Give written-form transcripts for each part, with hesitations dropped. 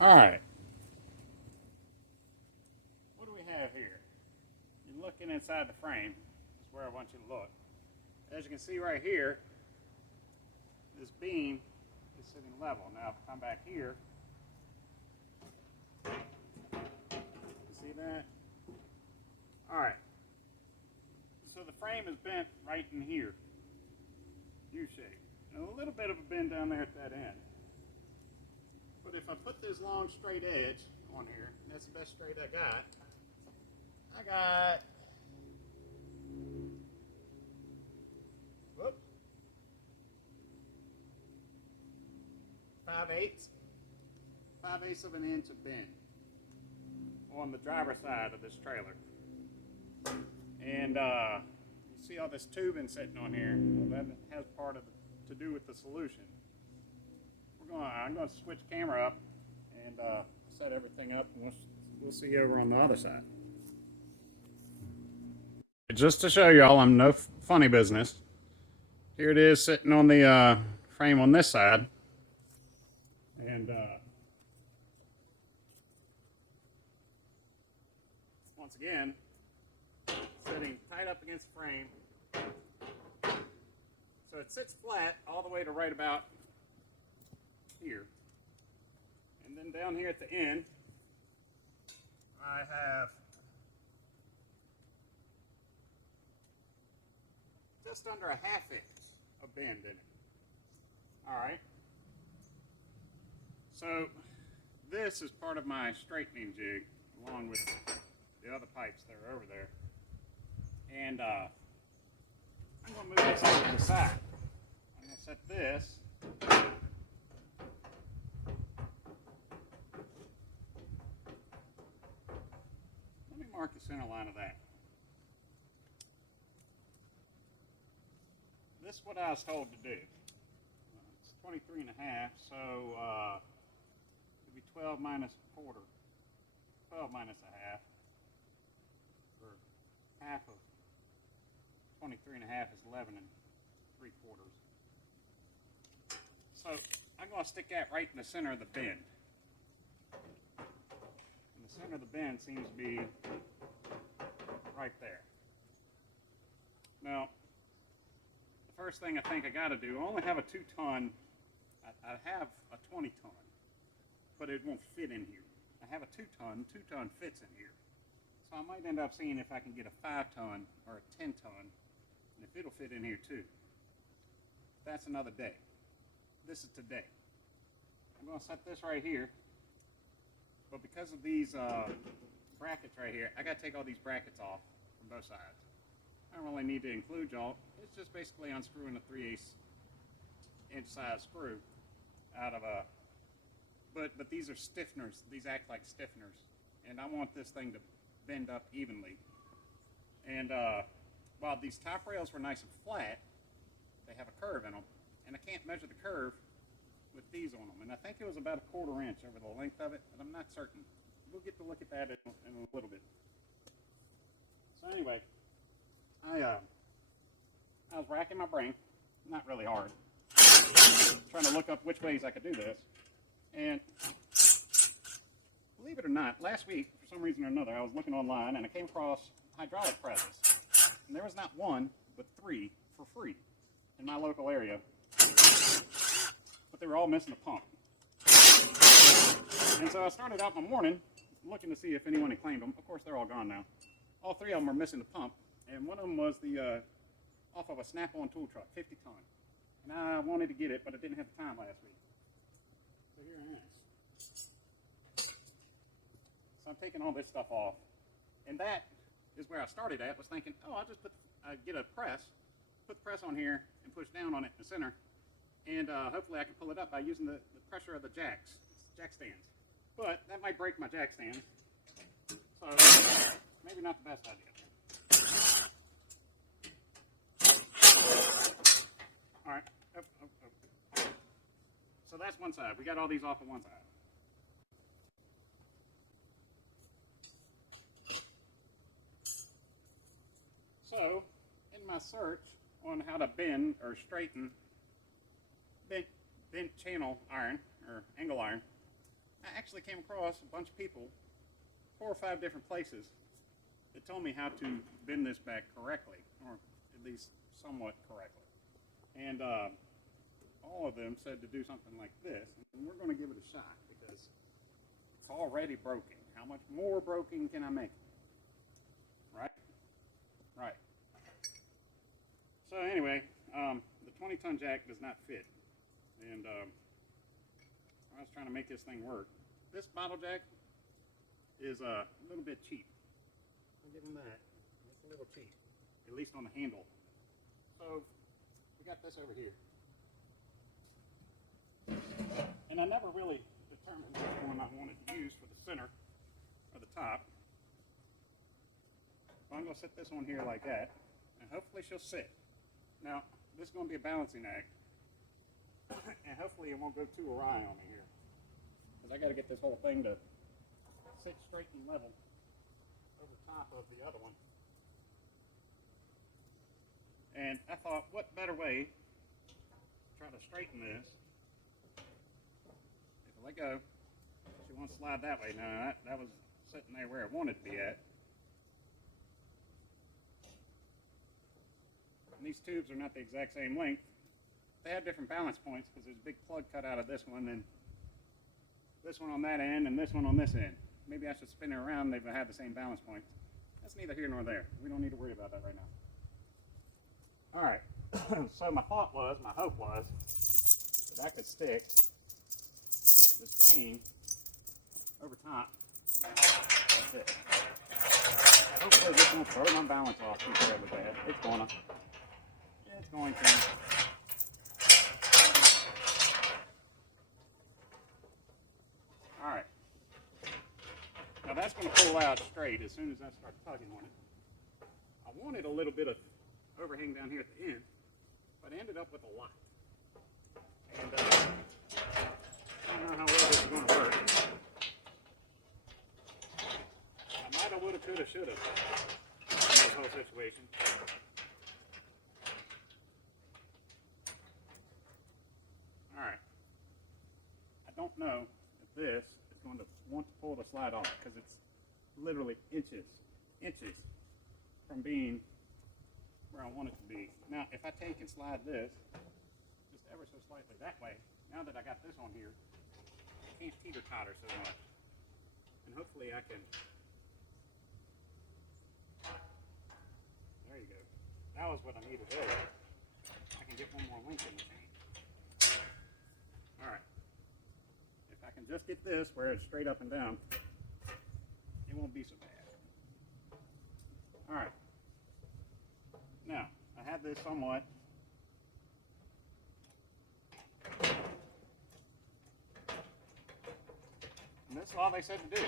All right. What do we have here? You're looking inside the frame. That's where I want you to look. As you can see right here, this beam is sitting level. Now, if I come back here, you see that? All right. So the frame is bent right in here, U-shape. And a little bit of a bend down there at that end. But if I put this long straight edge on here, and that's the best straight I got 5/8 of an inch of bend on the driver's side of this trailer. And you see all this tubing sitting on here. Well, that has part of to do with the solution. I'm going to switch camera up and set everything up, and we'll see you over on the other side. Just to show y'all I'm no funny business, here it is sitting on the frame on this side. And once again, sitting tight up against the frame. So it sits flat all the way to right about here. And then down here at the end, I have just under a half inch of bend in it. All right. So this is part of my straightening jig, along with the other pipes that are over there. And I'm going to move this over to the side. I'm going to set this mark the center line of that. This is what I was told to do. It's 23 and a half, so it'd be 12 minus a quarter. 12 minus a half. Or half of 23 and a half is 11 and 3/4. So I'm going to stick that right in the center of the bend. The center of the bend seems to be right there. Now, the first thing I think I got to do, I only have a 2-ton. I have a 20-ton, but it won't fit in here. I have a 2-ton. 2-ton fits in here. So I might end up seeing if I can get a 5-ton or a 10-ton, and if it'll fit in here too. That's another day. This is today. I'm going to set this right here. But because of these brackets right here, I got to take all these brackets off from both sides. I don't really need to include y'all. It's just basically unscrewing a 3/8 inch size screw out of a. But these are stiffeners. These act like stiffeners, and I want this thing to bend up evenly. And while these top rails were nice and flat, they have a curve in them, and I can't measure the curve with these on them, and I think it was about a 1/4 inch over the length of it, but I'm not certain. We'll get to look at that in a little bit. So anyway, I was racking my brain, not really hard, trying to look up which ways I could do this, and believe it or not, last week, for some reason or another, I was looking online and I came across hydraulic presses, and there was not one, but 3 for free in my local area. But they were all missing a pump. And so I started out in the morning looking to see if anyone had claimed them. Of course, they're all gone now. All 3 of them are missing the pump, and one of them was the off of a Snap-on tool truck, 50-ton. And I wanted to get it, but I didn't have the time last week. So here I am. So I'm taking all this stuff off, and that is where I started at. Was thinking, oh, I'll just get a press, put the press on here, and push down on it in the center. And hopefully I can pull it up by using the pressure of the jack stands. But that might break my jack stand, so maybe not the best idea. All right, so that's one side. We got all these off of one side. So, in my search on how to bend or straighten bent channel iron or angle iron, I actually came across a bunch of people, 4 or 5 different places, that told me how to bend this back correctly, or at least somewhat correctly. And all of them said to do something like this, and we're going to give it a shot because it's already broken. How much more broken can I make it? Right? Right. So anyway, the 20-ton jack does not fit, and I was trying to make this thing work. This bottle jack is a little bit cheap. I'll give them that. It's a little cheap, at least on the handle. So we got this over here. And I never really determined which one I wanted to use for the center or the top. So I'm going to set this one here like that, and hopefully she'll sit. Now, this is going to be a balancing act, and hopefully it won't go too awry on me here. Because I got to get this whole thing to sit straight and level over top of the other one. And I thought, what better way to try to straighten this? If I let go, she wants to slide that way. Now, that was sitting there where I wanted to be at. And these tubes are not the exact same length. They have different balance points because there's a big plug cut out of this one, and this one on that end, and this one on this end. Maybe I should spin it around, they would have the same balance points. That's neither here nor there. We don't need to worry about that right now. Alright, so my hope was, that I could stick this chain over top like this. Hopefully this won't throw my balance off too terribly bad. It's going to. Alright. Now that's going to pull out straight as soon as I start tugging on it. I wanted a little bit of overhang down here at the end, but I ended up with a lot. And I don't know how well this is going to work. I might have, would have, could have, should have in this whole situation. Alright. I don't know if this is going to want to pull the slide off because it's literally inches from being where I want it to be. Now, if I take and slide this just ever so slightly that way, now that I got this on here, I can't teeter-totter so much. And hopefully I can... There you go. That was what I needed there. I can get one more link in the chain. Alright. If I can just get this where it's straight up and down, it won't be so bad. Alright. Now, I have this somewhat. And this is all they said to do.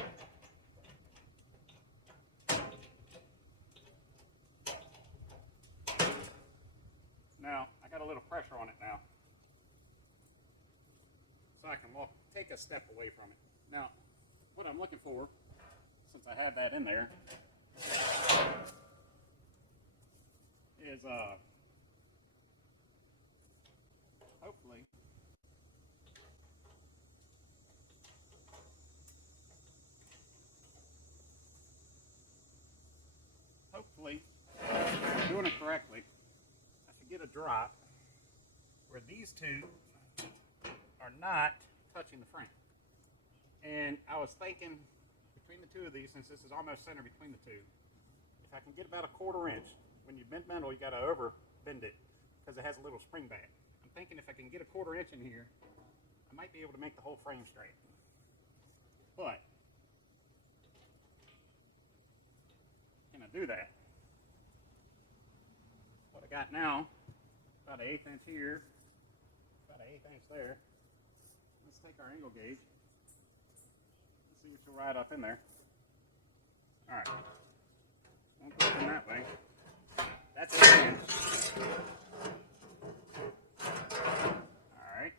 Now, I got a little pressure on it now. So I can take a step away from it. Now, what I'm looking for, since I have that in there, is hopefully, if I'm doing it correctly, I should get a drop where these two are not touching the frame. And I was thinking between the two of these, since this is almost center between the two, if I can get about a 1/4 inch. When you bend metal, you got to over bend it because it has a little spring back. I'm thinking if I can get a 1/4 inch in here, I might be able to make the whole frame straight. But can I do that? What I got now, about an 1/8 inch here, about an 1/8 inch there. Let's take our angle gauge. Let's see what you'll ride up in there. All right. Won't put it in that way. That's 1/8 inch. Alright.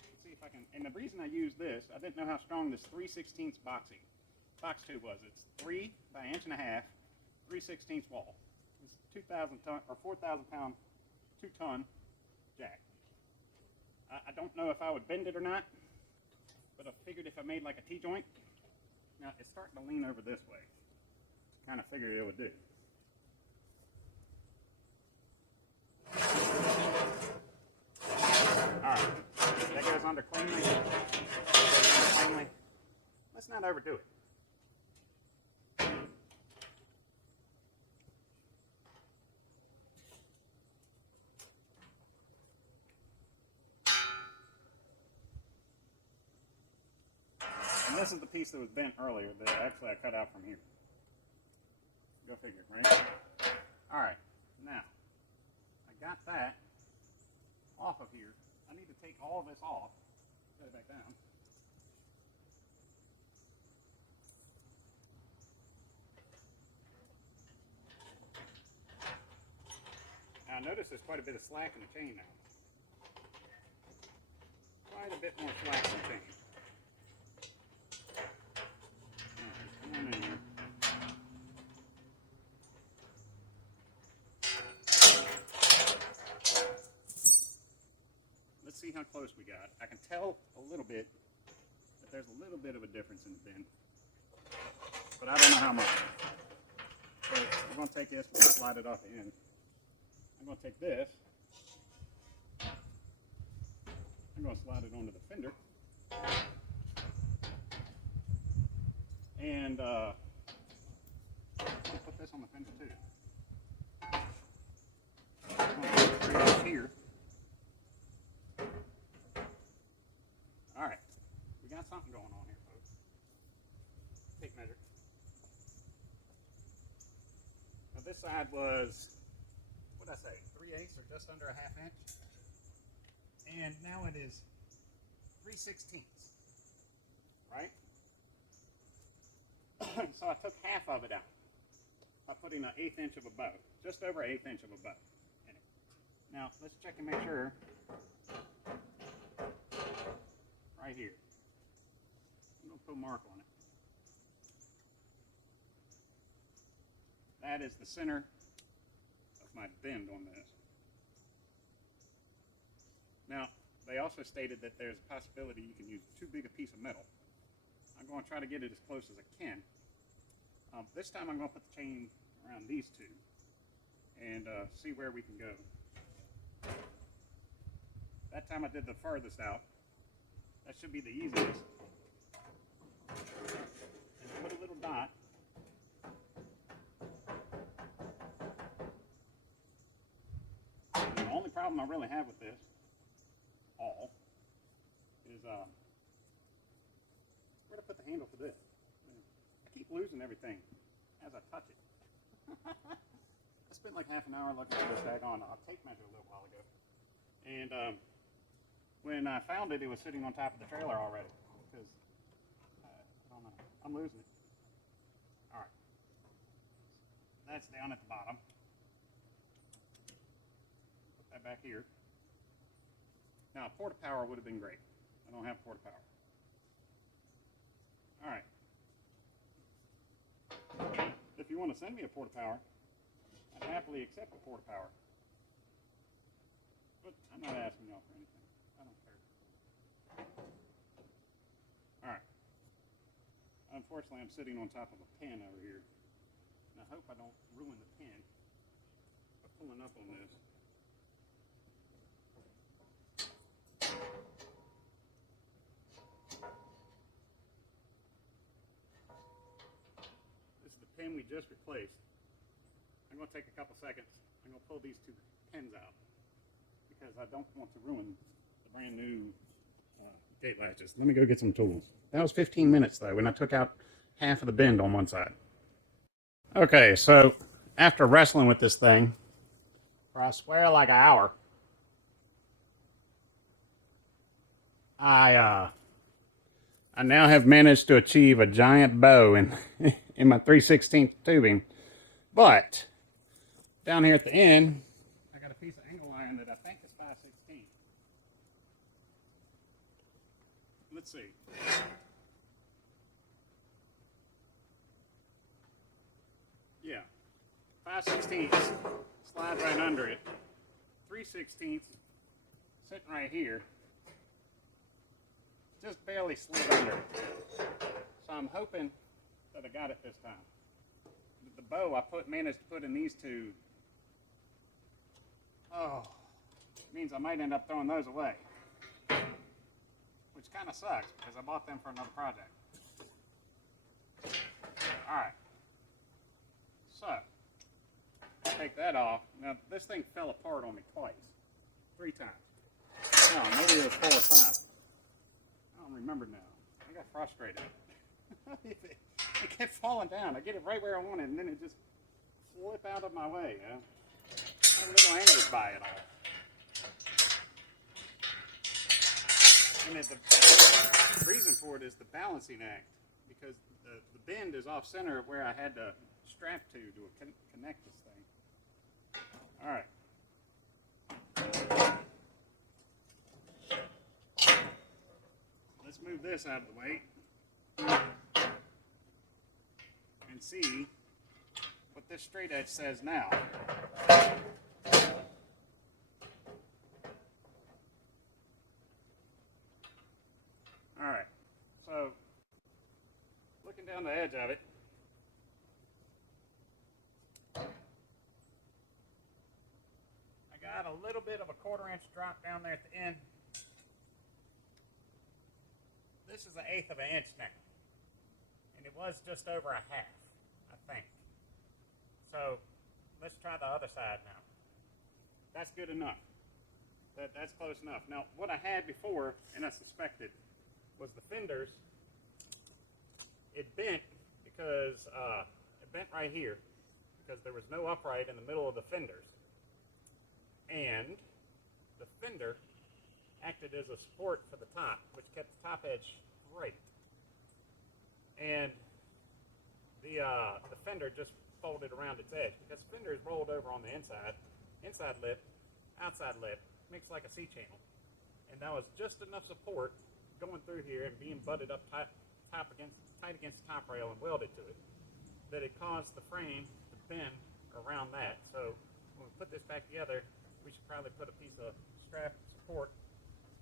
Let's see if I can, and the reason I use this, I didn't know how strong this 3/16 box tube was. It's 3 by 1.5 inches, 3/16 wall. It's 2,000 ton, or 4,000 pound, 2-ton jack. I don't know if I would bend it or not, but I figured if I made like a T-joint, now it's starting to lean over this way. Kind of figured it would do. Alright, that goes under cleanly. Let's not overdo it. And this is the piece that was bent earlier that actually I cut out from here. Go figure, right? Alright, now, I got that off of here. I need to take all of this off, set it back down. Now notice there's quite a bit of slack in the chain now. Quite a bit more slack in the chain. Alright, come on in here. Let's see how close we got. I can tell a little bit that there's a little bit of a difference in the bend, but I don't know how much. So we're going to take this, we're going to slide it off the end. I'm going to take this, I'm going to slide it onto the fender, and I'm going to put this on the fender too. I'm going to put it right here. Alright, we got something going on here, folks. Tape measure. Now this side was, what did I say, 3/8 or just under a 1/2 inch? And now it is 3/16, right? So I took half of it out by putting an 1/8 inch of a bow, just over 1/8 inch of a bow in it. Now let's check and make sure. Right here. I'm going to put a mark on it. That is the center of my bend on this. Now, they also stated that there's a possibility you can use too big a piece of metal. I'm going to try to get it as close as I can. This time I'm going to put the chain around these two and see where we can go. That time I did the furthest out. That should be the easiest. And put a little dot. And the only problem I really have with this is where to put the handle for this. I keep losing everything as I touch it. I spent like half an hour looking for this tag on. I'll tape measure a little while ago. And when I found it, it was sitting on top of the trailer already. Because, I don't know, I'm losing it. Alright. That's down at the bottom. Put that back here. Now, a porta-power would have been great. I don't have porta-power. Alright. If you want to send me a porta-power, I'd happily accept a porta-power. But I'm not asking y'all for anything. I don't care. Alright. Unfortunately, I'm sitting on top of a pen over here. And I hope I don't ruin the pen by pulling up on this. This is the pen we just replaced. I'm going to take a couple seconds. I'm going to pull these two pens out because I don't want to ruin the brand new gate latches. Let me go get some tools. That was 15 minutes though when I took out half of the bend on one side. Okay, so after wrestling with this thing for I swear like an hour, I now have managed to achieve a giant bow in in my 3/16 tubing. But down here at the end, I got a piece of angle iron that I think is 5/16. Let's see. Yeah, 5/16 slides right under it. 3/16 sitting right here. just barely slid under. So I'm hoping that I got it this time. The bow I managed to put in these two. Oh, it means I might end up throwing those away, which kind of sucks because I bought them for another project. All right, so take that off. Now this thing fell apart on me twice, 3 times. No, maybe it was 4 or 5. I don't remember now. I got frustrated. It kept falling down. I get it right where I want it, and then it just flip out of my way. I'm a little angered by it all. And the reason for it is the balancing act, because the bend is off center of where I had to strap to connect this thing. All right. Let's move this out of the way and see what this straight edge says now. All right, so looking down the edge of it, I got a little bit of a 1/4 inch drop down there at the end. This is 1/8 of an inch now, and it was just over 1/2, I think. So let's try the other side now. That's good enough. That's close enough. Now, what I had before, and I suspected, was the fenders. It bent because it bent right here because there was no upright in the middle of the fenders, and the fender acted as a support for the top, which kept the top edge straight. And the fender just folded around its edge because the fender is rolled over on the inside lip, outside lip, mixed like a C channel. And that was just enough support going through here and being butted up tight against the top rail and welded to it, that it caused the frame to bend around that. So when we put this back together, we should probably put a piece of strap support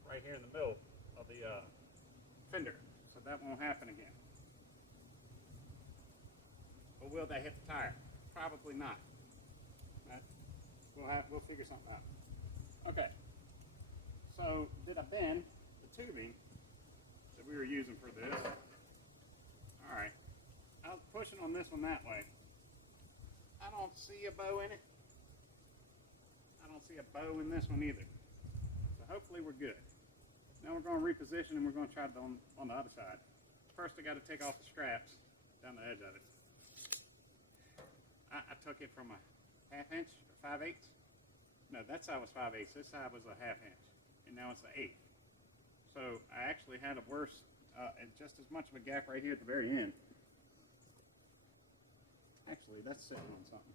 right here in the middle of the fender, so that won't happen again. But will they hit the tire? Probably not. We'll figure something out. Okay, so did I bend the tubing that we were using for this? All right, I was pushing on this one that way. I don't see a bow in it. I don't see a bow in this one either. So hopefully we're good. Now we're going to reposition and we're going to try it on the other side. First I got to take off the straps down the edge of it. I took it from a 1/2 inch or 5/8. No, that side was 5/8. This side was a 1/2 inch, and now it's an 1/8. So I actually had a worse, and just as much of a gap right here at the very end. Actually, that's sitting on something.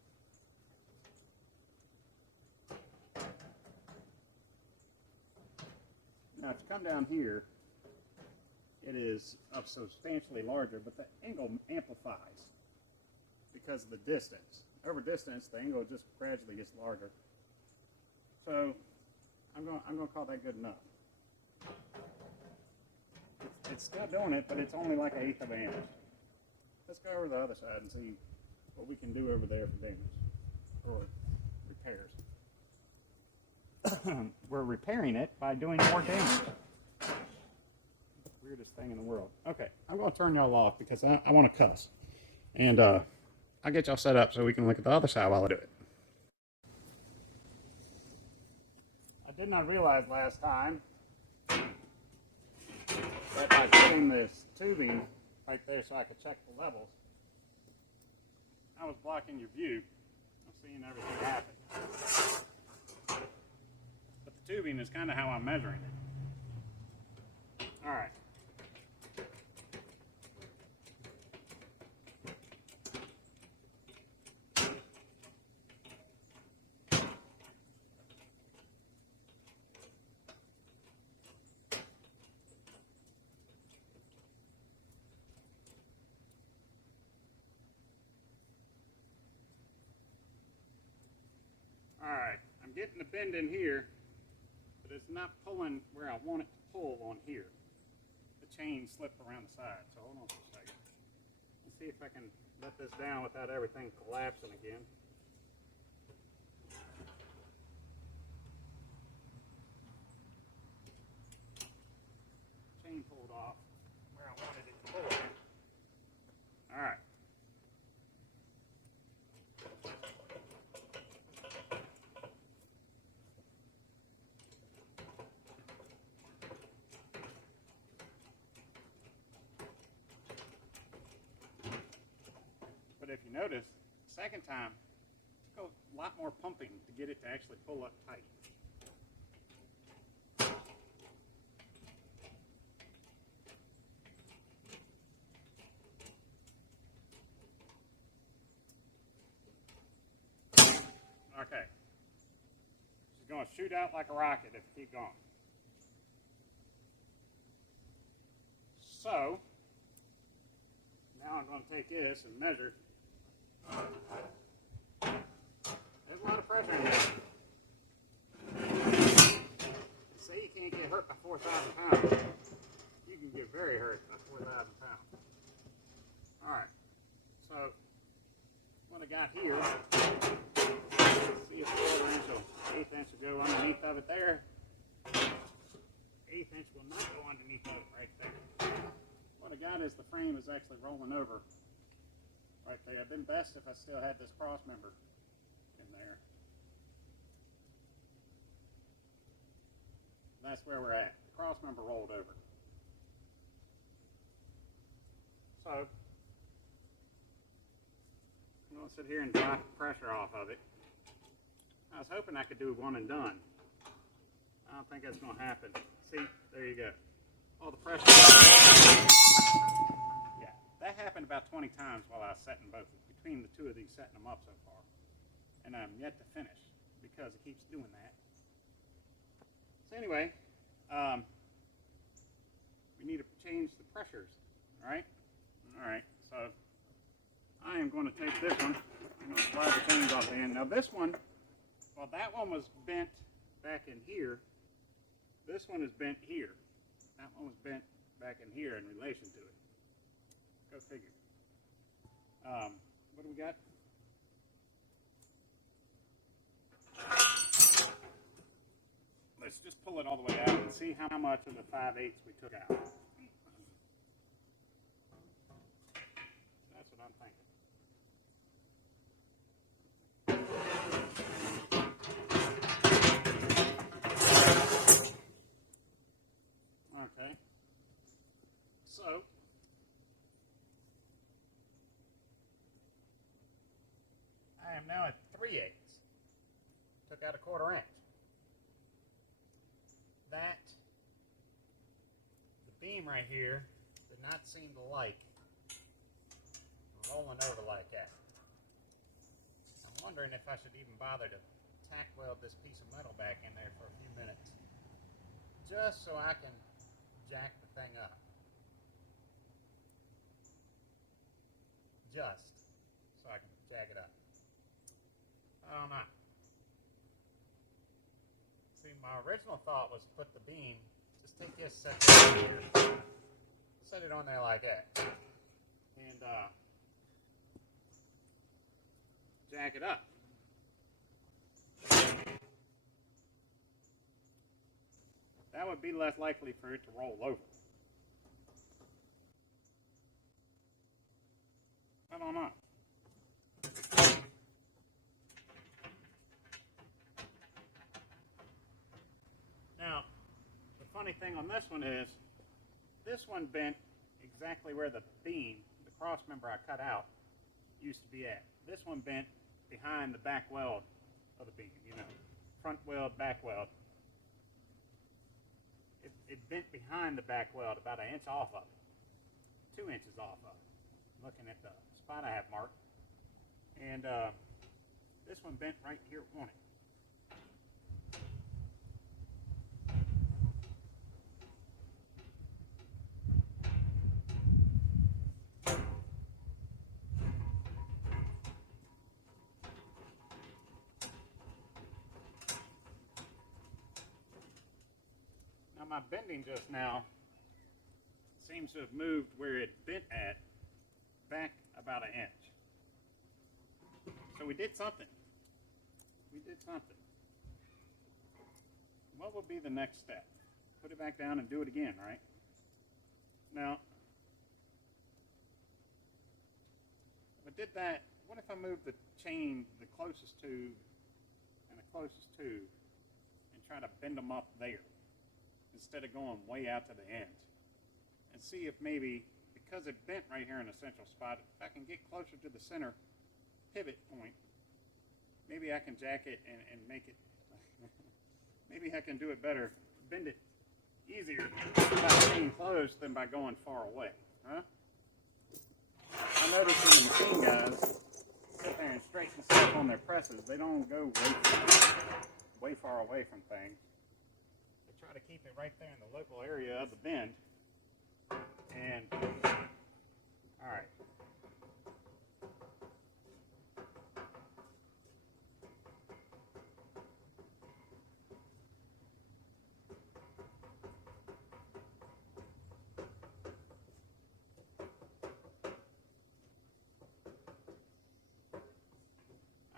Now, if you come down here, it is substantially larger, but the angle amplifies because of the distance. Over distance, the angle just gradually gets larger. So I'm going to call that good enough. It's still doing it, but it's only like 1/8 of an inch. Let's go over the other side and see what we can do over there for damage or repairs. We're repairing it by doing more damage. Weirdest thing in the world. Okay, I'm going to turn y'all off because I want to cuss. And I'll get y'all set up so we can look at the other side while I do it. I did not realize last time that by putting this tubing right there so I could check the levels, I was blocking your view of seeing everything happen. But the tubing is kind of how I'm measuring it. All right. Alright, I'm getting the bend in here, but it's not pulling where I want it to pull on here. the chain slipped around the side. So hold on for a second. Let's see if I can let this down without everything collapsing again. Chain pulled off where I wanted it to pull it. All right. But if you notice, the second time, it took a lot more pumping to get it to actually pull up tight. Okay. She's going to shoot out like a rocket if you keep going. So, now I'm going to take this and measure. There's a lot of pressure in there. Say you can't get hurt by 4,000 pounds. You can get very hurt by 4,000 pounds. Alright, so what I got here, see if the 1/4 inch or 1/8 inch will go underneath of it there. 1/8 inch will not go underneath of it right there. What I got is the frame is actually rolling over right there. It'd been best if I still had this cross member in there. That's where we're at. The cross member rolled over. So, I'm going to sit here and drop the pressure off of it. I was hoping I could do one and done. I don't think that's going to happen. See, there you go. All the pressure. Yeah, that happened about 20 times while I was setting both, between the two of these, setting them up so far. And I'm yet to finish because it keeps doing that. So anyway, we need to change the pressures, all right? All right, so I am going to take this one. I'm going to slide the chains off the end. Now this one, well, that one was bent back in here. This one is bent here. That one was bent back in here in relation to it. Go figure. What do we got? Let's just pull it all the way out and see how much of the 5/8 we took out. That's what I'm thinking. Okay. So, I am now at 3/8. Took out a 1/4 inch. That, the beam right here, did not seem to like rolling over like that. I'm wondering if I should even bother to tack weld this piece of metal back in there for a few minutes, just so I can jack the thing up. Just so I can jack it up. I don't know. See, my original thought was to put the beam, just take this, set it on here, set it on there like that, and jack it up. That would be less likely for it to roll over. I don't know. Now, the funny thing on this one is, this one bent exactly where the beam, the cross member I cut out, used to be at. This one bent behind the back weld of the beam, you know, front weld, back weld. It bent behind the back weld about 1 inch off of it, 2 inches off of it, looking at the spot I have marked. And this one bent right here on it. My bending just now seems to have moved where it bent at back about an inch. So we did something. We did something. What would be the next step? Put it back down and do it again, right? Now, if I did that, what if I moved the chain, the closest tube and the closest tube, and try to bend them up there instead of going way out to the ends? And see if maybe, because it bent right here in the central spot, if I can get closer to the center pivot point, maybe I can jack it and make it, maybe I can do it better, bend it easier by staying close than by going far away, huh? I notice when the machine guys sit there and straighten stuff on their presses, they don't go way far away from things. They try to keep it right there in the local area of the bend. And, all right.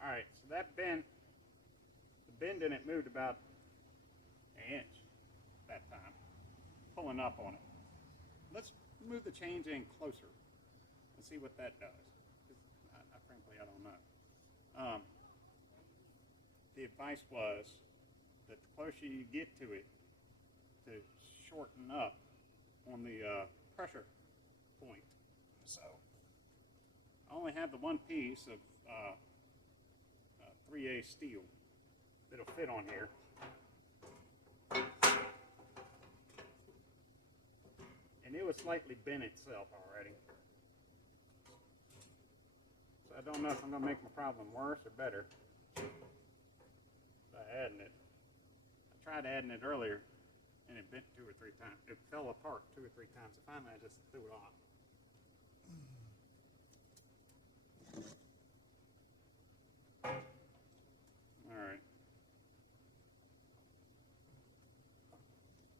All right, so that bend, the bend in it moved about an inch that time, pulling up on it. Let's move the change in closer and see what that does. Frankly, I don't know. The advice was that the closer you get to it, to shorten up on the pressure point. So I only have the one piece of 3A steel that'll fit on here. And it was slightly bent itself already. So I don't know if I'm going to make my problem worse or better by adding it. I tried adding it earlier and it bent 2 or 3 times. It fell apart 2 or 3 times. So finally I just threw it off. Alright.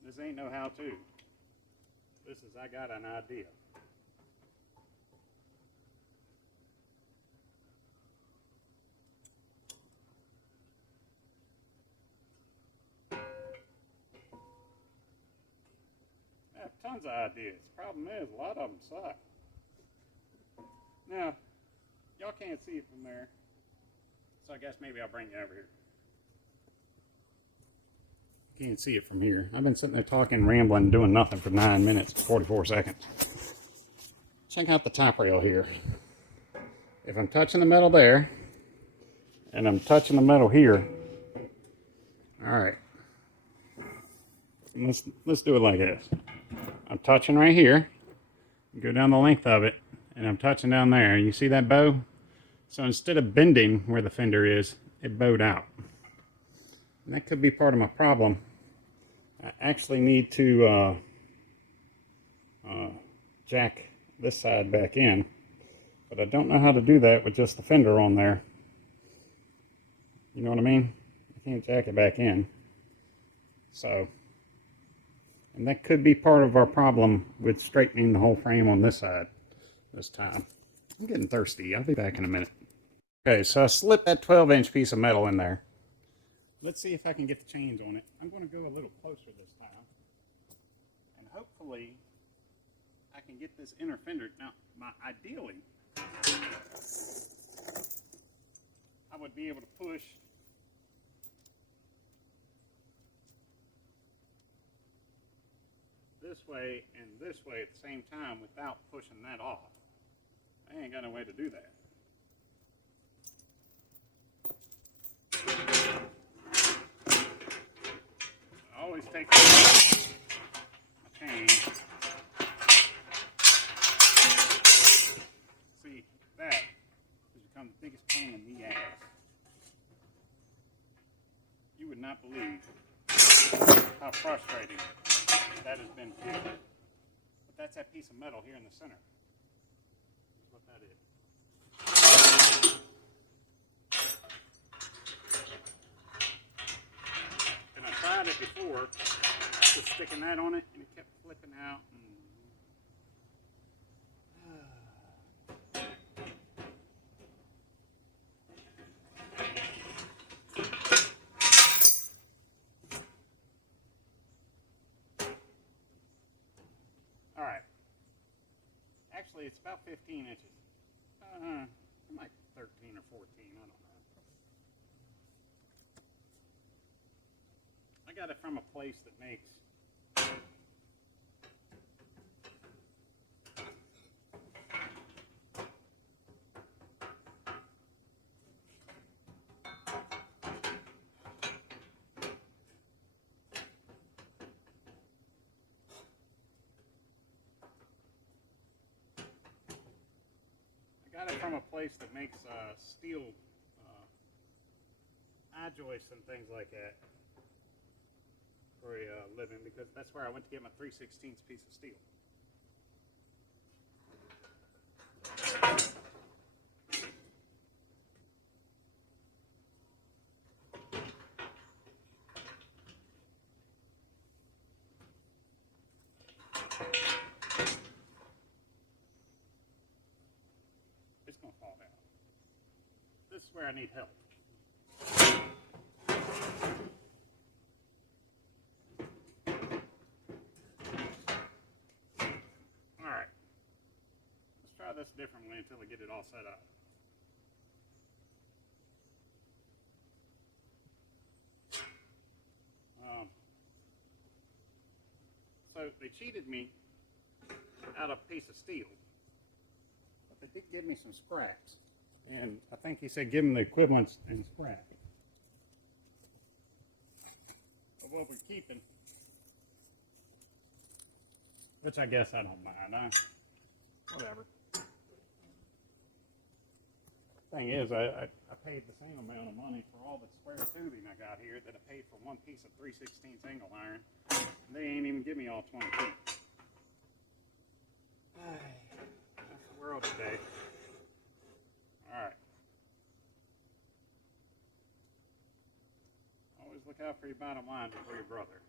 This ain't no how-to. This is, I got an idea. I have tons of ideas. Problem is, a lot of them suck. Now, y'all can't see it from there, so I guess maybe I'll bring you over here. Can't see it from here. I've been sitting there talking, rambling, doing nothing for 9 minutes and 44 seconds. Check out the top rail here. If I'm touching the metal there, and I'm touching the metal here, all right. Let's do it like this. I'm touching right here, go down the length of it, and I'm touching down there. You see that bow? So instead of bending where the fender is, it bowed out. And that could be part of my problem. I actually need to jack this side back in, but I don't know how to do that with just the fender on there. You know what I mean? I can't jack it back in. So, and that could be part of our problem with straightening the whole frame on this side this time. I'm getting thirsty. I'll be back in a minute. Okay, so I slipped that 12-inch piece of metal in there. Let's see if I can get the change on it. I'm going to go a little closer this time. And hopefully, I can get this inner fender. Now, ideally, I would be able to push this way and this way at the same time without pushing that off. I ain't got no way to do that. I always take my chain. See, that has become the biggest pain in the ass. You would not believe how frustrating that has been for me. But that's that piece of metal here in the center. That's what that is. And I tried it before, just sticking that on it, and it kept flipping out. And Actually, it's about 15 inches. It might be 13 or 14, I don't know. I got it from a place that makes steel eye joists and things like that for a living, because that's where I went to get my 3/16 piece of steel. It's going to fall down. This is where I need help. Alright. Let's try this differently until I get it all set up. So they cheated me out of a piece of steel, but they did give me some scraps. And I think he said give them the equivalents in scrap of what we're keeping, which I guess I don't mind. Whatever. Thing is, I paid the same amount of money for all the square tubing I got here that I paid for one piece of 3/16 angle iron. And they ain't even give me all 20 feet. That's the world today. Alright. Always look out for your bottom line before your brother.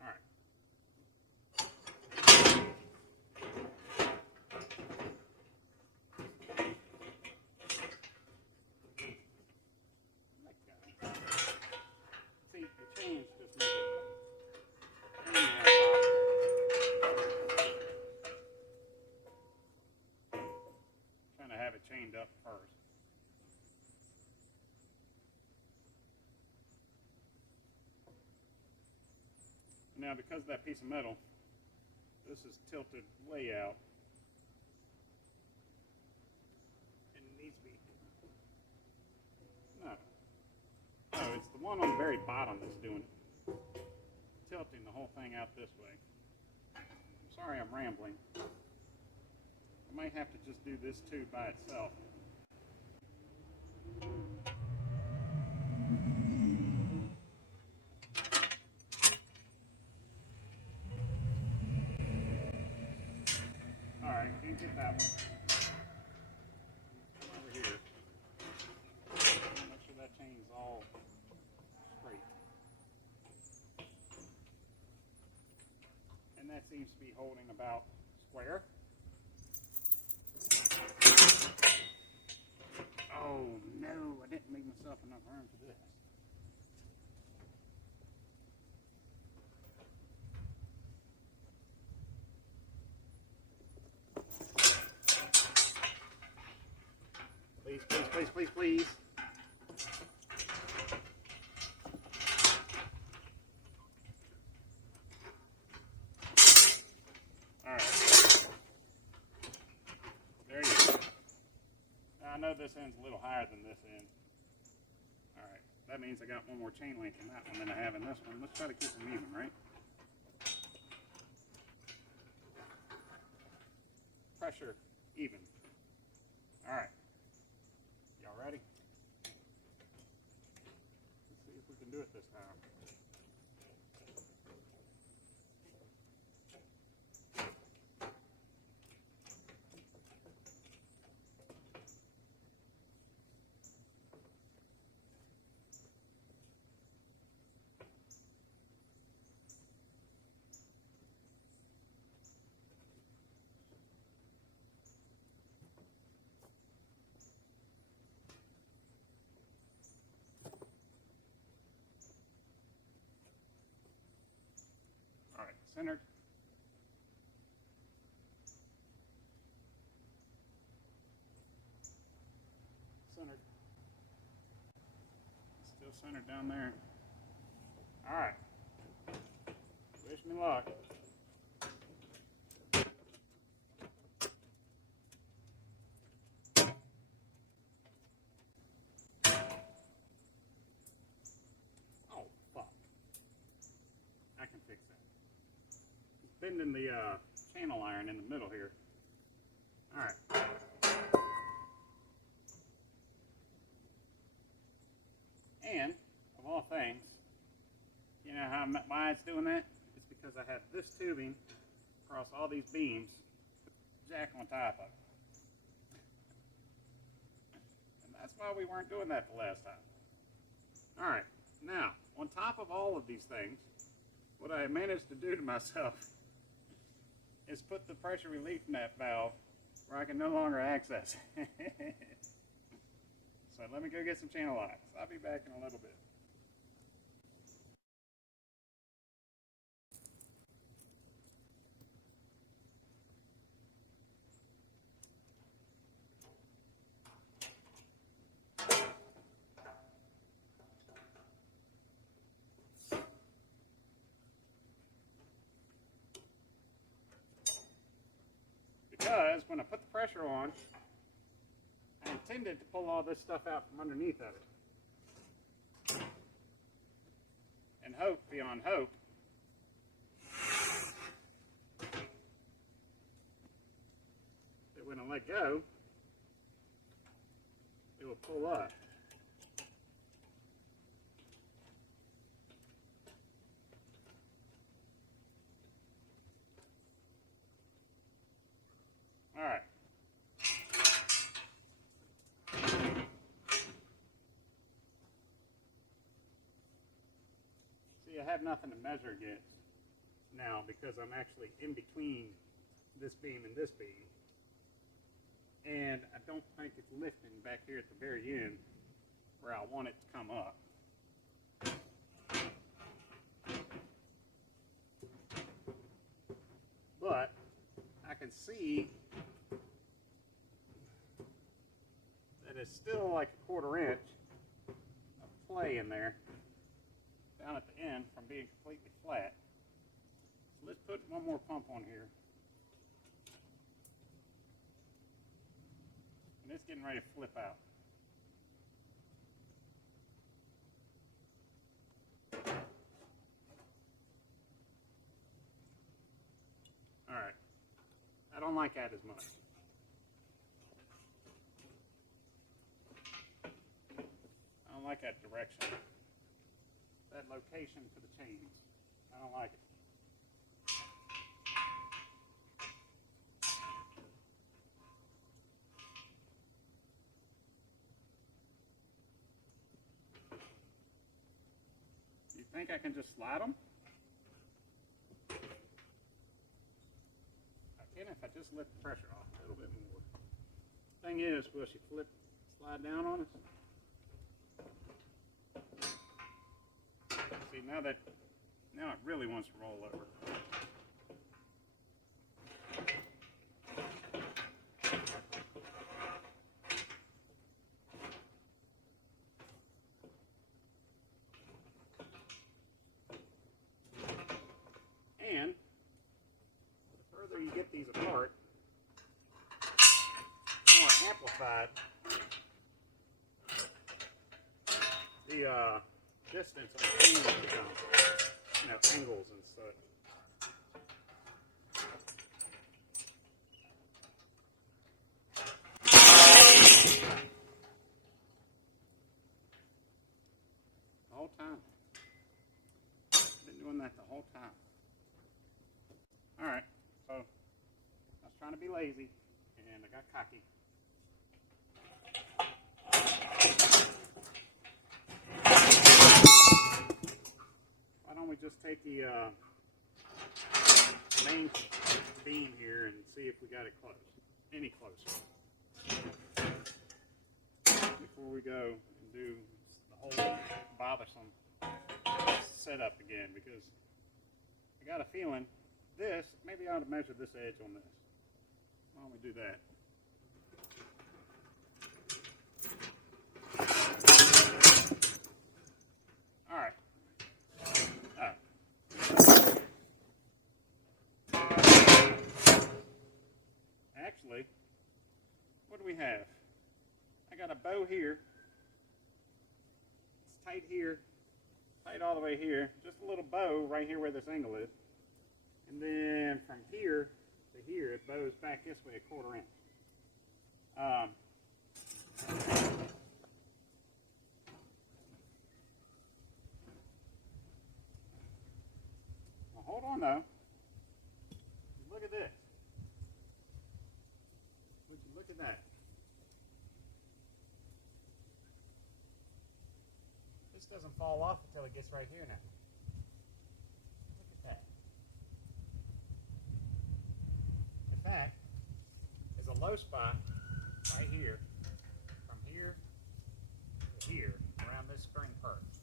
Alright. See, the chains just make it. Trying to have it chained up first. Now, because of that piece of metal, this is tilted way out. And it needs to be. No, it's the one on the very bottom that's doing it. Tilting the whole thing out this way. I'm sorry I'm rambling. I might have to just do this tube by itself. Alright, can't get that one. Over here. Make sure that chain is all straight. And that seems to be holding about square. Oh no, I didn't make myself enough room for this. Please, please, please, please, please. Alright. There you go. Now, I know this end's a little higher than this end. Alright. That means I got one more chain link in that one than I have in this one. Let's try to keep them even, right? Pressure even. Alright. Y'all ready? Let's see if we can do it this time. Alright, centered. centered down there. All right. Wish me luck. Oh, fuck. I can fix that. It's bending the channel iron in the middle here. All right. And, of all things, you know why it's doing that? It's because I have this tubing across all these beams, jack on top of it. And that's why we weren't doing that the last time. Alright, now, on top of all of these things, what I managed to do to myself is put the pressure relief net valve where I can no longer access it. So let me go get some channel locks. I'll be back in a little bit. Because when I put the pressure on, I intended to pull all this stuff out from underneath of it. And hope beyond hope that when I let go, it will pull up. All right. See, I have nothing to measure against now because I'm actually in between this beam and this beam. And I don't think it's lifting back here at the very end where I want it to come up. But I can see that it's still like a 1/4 inch of play in there down at the end from being completely flat. So let's put one more pump on here. And it's getting ready to flip out. Alright. I don't like that as much. I don't like that direction. That location for the chains. I don't like it. You think I can just slide them? I can if I just lift the pressure off a little bit more. Thing is, will she slide down on us? See, now it really wants to roll over. And the further you get these apart, the more amplified the distance on the angles become. You know, angles and such. The whole time. Been doing that the whole time. Alright, so I was trying to be lazy and I got cocky. Why don't we just take the main beam here and see if we got it close, any closer, before we go and do the whole bothersome setup again, because I got a feeling this, maybe I ought to measure this edge on this. Why don't we do that? essentially, what do we have? I got a bow here. It's tight here, tight all the way here. Just a little bow right here where this angle is. And then from here to here, it bows back this way 1/4 inch. Well, hold on though. Look at this. Would you look at that? This doesn't fall off until it gets right here now. Look at that. That is a low spot right here, from here to here, around this spring perch.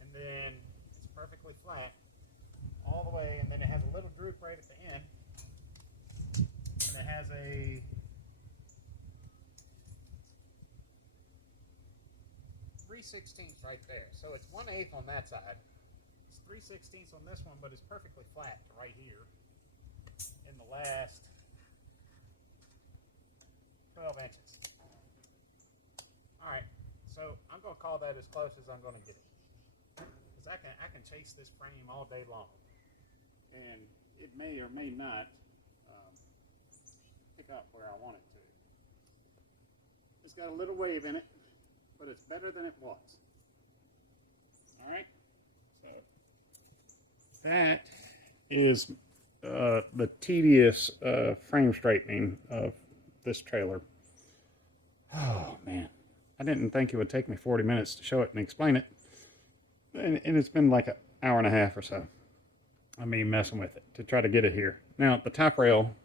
And then it's perfectly flat all the way, and then it has a little droop right at the end. And it has a 3/16 right there. So it's 1/8 on that side. It's 3/16 on this one, but it's perfectly flat to right here in the last 12 inches. Alright, so I'm going to call that as close as I'm going to get it. Because I can chase this frame all day long. And it may or may not pick up where I want it to. It's got a little wave in it, but it's better than it was. Alright, so that is the tedious frame straightening of this trailer. Oh man, I didn't think it would take me 40 minutes to show it and explain it, and it's been like an hour and a half or so. I mean, messing with it to try to get it here. Now the top rail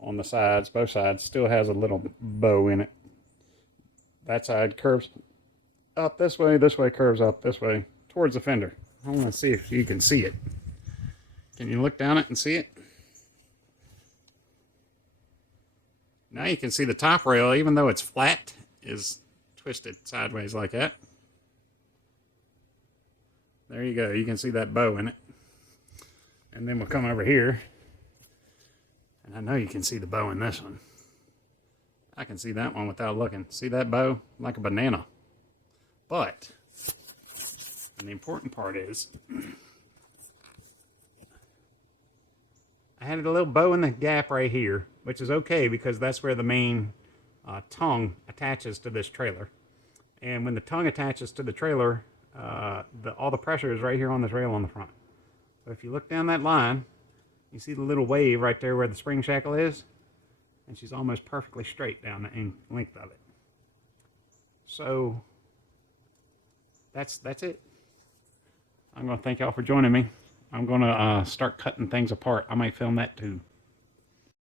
on the sides, both sides, still has a little bow in it. That side curves up this way curves up this way towards the fender. I want to see if you can see it. Can you look down it and see it? Now you can see the top rail, even though it's flat, is twisted sideways like that. There you go. You can see that bow in it. And then we'll come over here. And I know you can see the bow in this one. I can see that one without looking. See that bow? Like a banana. But, and the important part is, I had a little bow in the gap right here, which is okay because that's where the main tongue attaches to this trailer. And when the tongue attaches to the trailer, all the pressure is right here on this rail on the front. So if you look down that line, you see the little wave right there where the spring shackle is, and she's almost perfectly straight down the length of it. So that's it. I'm going to thank y'all for joining me. I'm going to start cutting things apart. I might film that too.